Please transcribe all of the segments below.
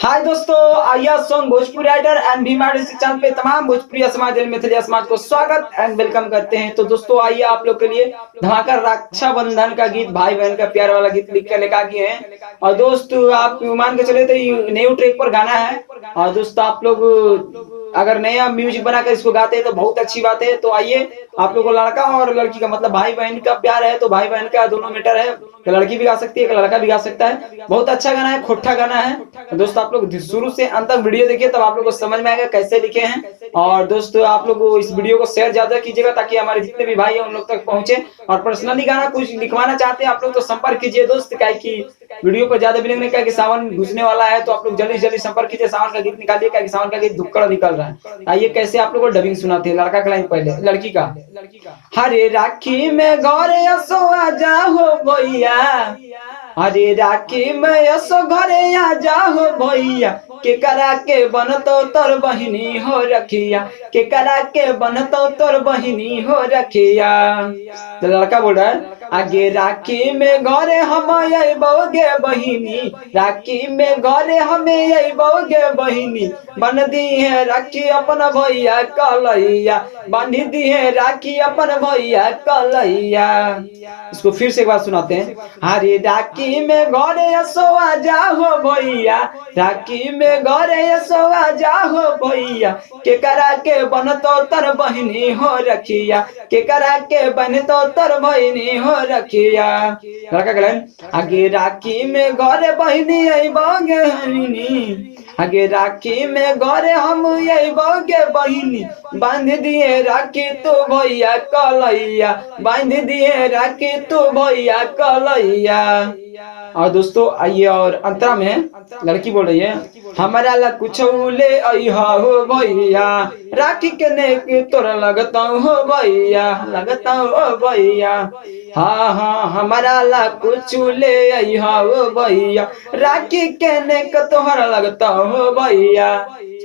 हाय दोस्तों, आइया song Bhojpuri writer and Bhima channel पे तमाम भोजपुरी समाज एवं मिथिला समाज को स्वागत एंड वेलकम करते हैं। तो दोस्तों आइए आप लोग के लिए धमाका रक्षाबंधन का गीत, भाई बहन का प्यार वाला गीत लिख कर लेकर आए हैं। और दोस्त आप मान के चले तो न्यू ट्रैक पर गाना है। और दोस्तों आप लोग अगर नया म्यूजिक बनाकर इसको गाते हैं तो बहुत अच्छी बात है। तो आइए, आप लोग को लड़का और लड़की का मतलब भाई बहन का प्यार है तो भाई बहन का दोनों मैटर है। एक लड़की भी गा सकती है, एक लड़का भी गा सकता है। बहुत अच्छा गाना है, खोटा गाना है। दोस्तों आप लोग शुरू से अंत तक वीडियो देखिए, तब आप लोग को समझ में आएगा कैसे लिखे हैं। और दोस्तों आप लोग इस वीडियो को शेयर ज्यादा कीजिएगा ताकि हमारे जितने भी भाई हैं उन लोग तक पहुंचे। और पर्सनली गाना कुछ लिखवाना चाहते हैं आप लोग तो संपर्क कीजिए दोस्त, क्या कि वीडियो पर ज्यादा बिलिंग नहीं, क्या कि सावन घुसने वाला है तो आप लोग जल्दी जल्दी संपर्क कीजिए। सावन का गीत निकालिए, क्या कि सावन का गीत दुक्कड़ निकल रहा है। आइए कैसे आप लोग को डबिंग सुनाते हैं। लड़का का लाइन पहले, लड़की का। हरे राखी में गौरे असो आजा हो भैया, हरे राखी में असो घरे आजा हो भैया, के करा के बनतो तोर बहिनी हो रखिया, के करा के बनतो तोर बहिनी हो रखिया। तो लड़का बोल रहा है, आगे राखी में घरे हम अबोगे बहिनी, राखी में घरे हमें अबोगे बहिनी, बन दी है राखी अपन भैया कलैया, बांध दी है राखी अपन भैया कलैया। इसको फिर से एक बार सुनाते हैं। हरे राखी में घरे असो आजा हो भैया, राखी में घरे असो आजा हो भैया, के करा के बनतो तर बहिनी हो रखिया, के करा के बनतो तर बहिनी हो रखिया। लड़का कहलन, आगे राखी में घरे बहिनी अइबोगे हरिनी, आगे राखी में घरे हम अइबोगे बहिनी, बांध दिए राखी तू भैया कलैया, बांध दिए राखी तू भैया कलैया। और दोस्तों आइए, और अंतरा में लड़की बोल रही है, हमारा ला कुछ ले अइहा हो भैया, राखी के ने तोरा लगता हो भैया, लगता हो भैया। हाँ हाँ हमारा ला कुछ ले अइहा हो भैया, राखी के ने तोहरा लगता हो भैया।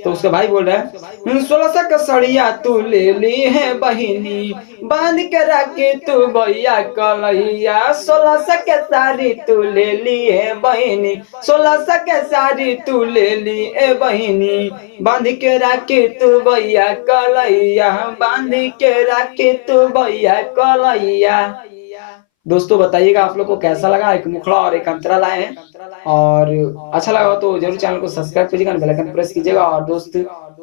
तो उसका भाई बोल रहा है, 1600 का सड़िया तू ले ली है बहिनी, बांध के राखी तू भैया कलैया, 1600 के साड़ी तू ले ली है बहिनी, 1600 के साड़ी तू ले ली है बहिनी, बांध के राखी तू भैया कलैया, बांध के राखी तू भैया कलैया। दोस्तों बताइएगा आप लोग को कैसा लगा। एक मुखड़ा और एक अंतरा लाए हैं, और अच्छा लगा तो जरूर चैनल को सब्सक्राइब कीजिएगा, बेल आइकन प्रेस कीजिएगा। और दोस्त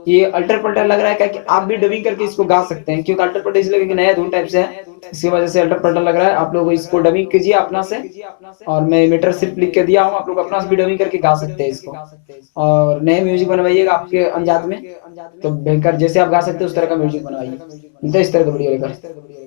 ये अल्टर पल्टर लग रहा है, क्या कि आप भी डबिंग करके इसको गा सकते हैं, क्योंकि अल्टर पल्टर इसलिए क्योंकि नया धुन टाइप से है, इसी वजह से अल्टर पल्टर लग रहा है। आप लोग इसको डबिंग कीजिए अपना से, और मैं मीटर सिर्फ लिख के दिया हूँ, आप लोग अपना से भी डबिंग करके गा सकते हैं इसको। और नए म्यूजिक बनवाइएगा आपके अंदाज में, तो भयंकर जैसे आप गा सकते हैं उस तरह का म्यूजिक बनवाइए। इस तरह का वीडियो लेकर।